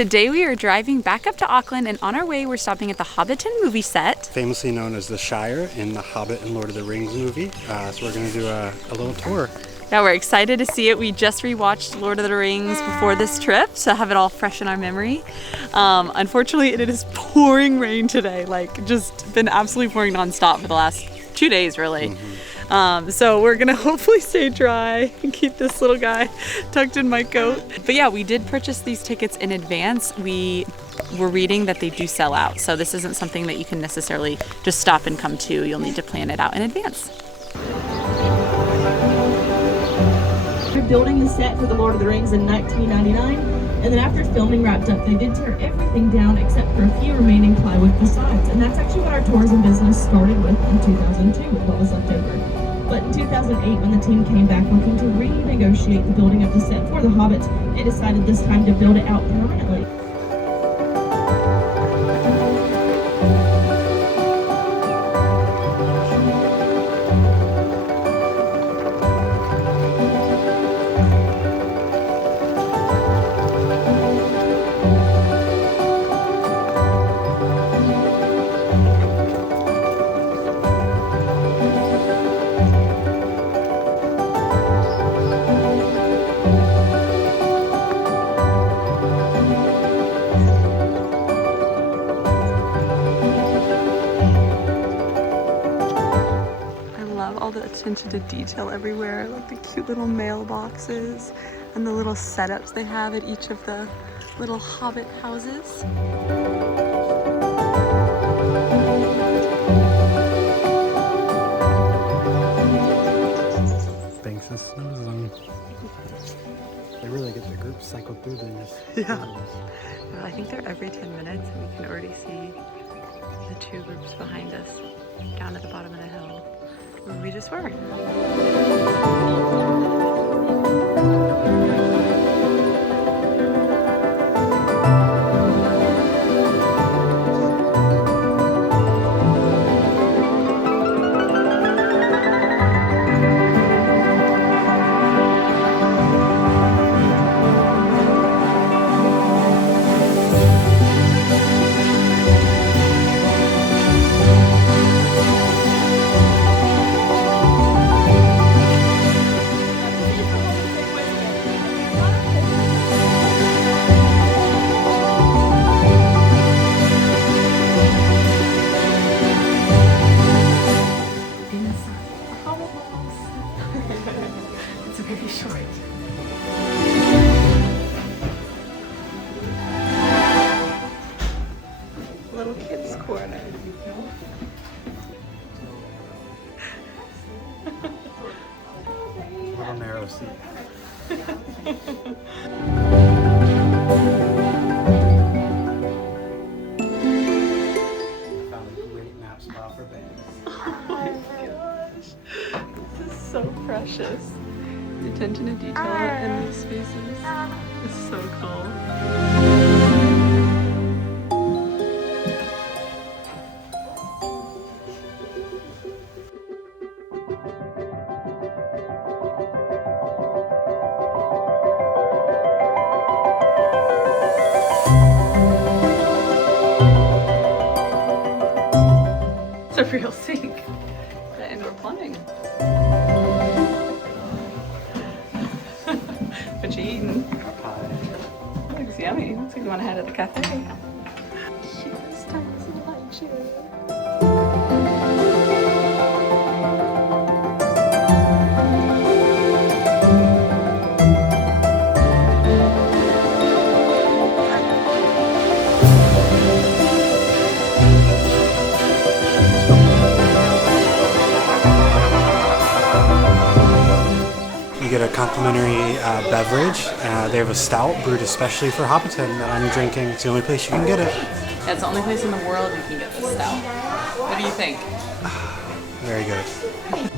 Today we are driving back up to Auckland, and on our way we're stopping at the Hobbiton Movie Set. Famously known as the Shire in the Hobbit and Lord of the Rings movie. So we're going to do a little tour. Yeah, we're excited to see it. We just rewatched Lord of the Rings before this trip, so have it all fresh in our memory. Unfortunately, it is pouring rain today, like just been absolutely pouring nonstop for the last 2 days, really. So we're gonna hopefully stay dry and keep this little guy tucked in my coat. But yeah, we did purchase these tickets in advance. We were reading that they do sell out, so this isn't something that you can necessarily just stop and come to. You'll need to plan it out in advance. They're building the set for the Lord of the Rings in 1999, and then after filming wrapped up, they did tear everything down except for a few remaining plywood facades, and that's actually what our tourism business started with in 2002 with what was left over. But in 2008, when the team came back looking to renegotiate the building of the set for The Hobbit, they decided this time to build it out permanently. Attention to detail everywhere, like the cute little mailboxes and the little setups they have at each of the little hobbit houses. Banks and snows on. They really get the group cycled through these. Yeah. I think they're every 10 minutes, and we can already see the two groups behind us down at the bottom of the hill where we just were. Little kids corner. Little narrow seat. Found a great nap spot for babies. Oh my gosh. This is so precious. The attention to detail in these spaces is so cool. A real sink. The indoor plumbing. What you eating? Pie. Looks yummy. Looks like you want to head to the cafe. Cutest tiny light chair. You get a complimentary beverage. They have a stout brewed especially for Hobbiton that I'm drinking. It's the only place you can get it. That's the only place in the world you can get this stout. What do you think? Very good.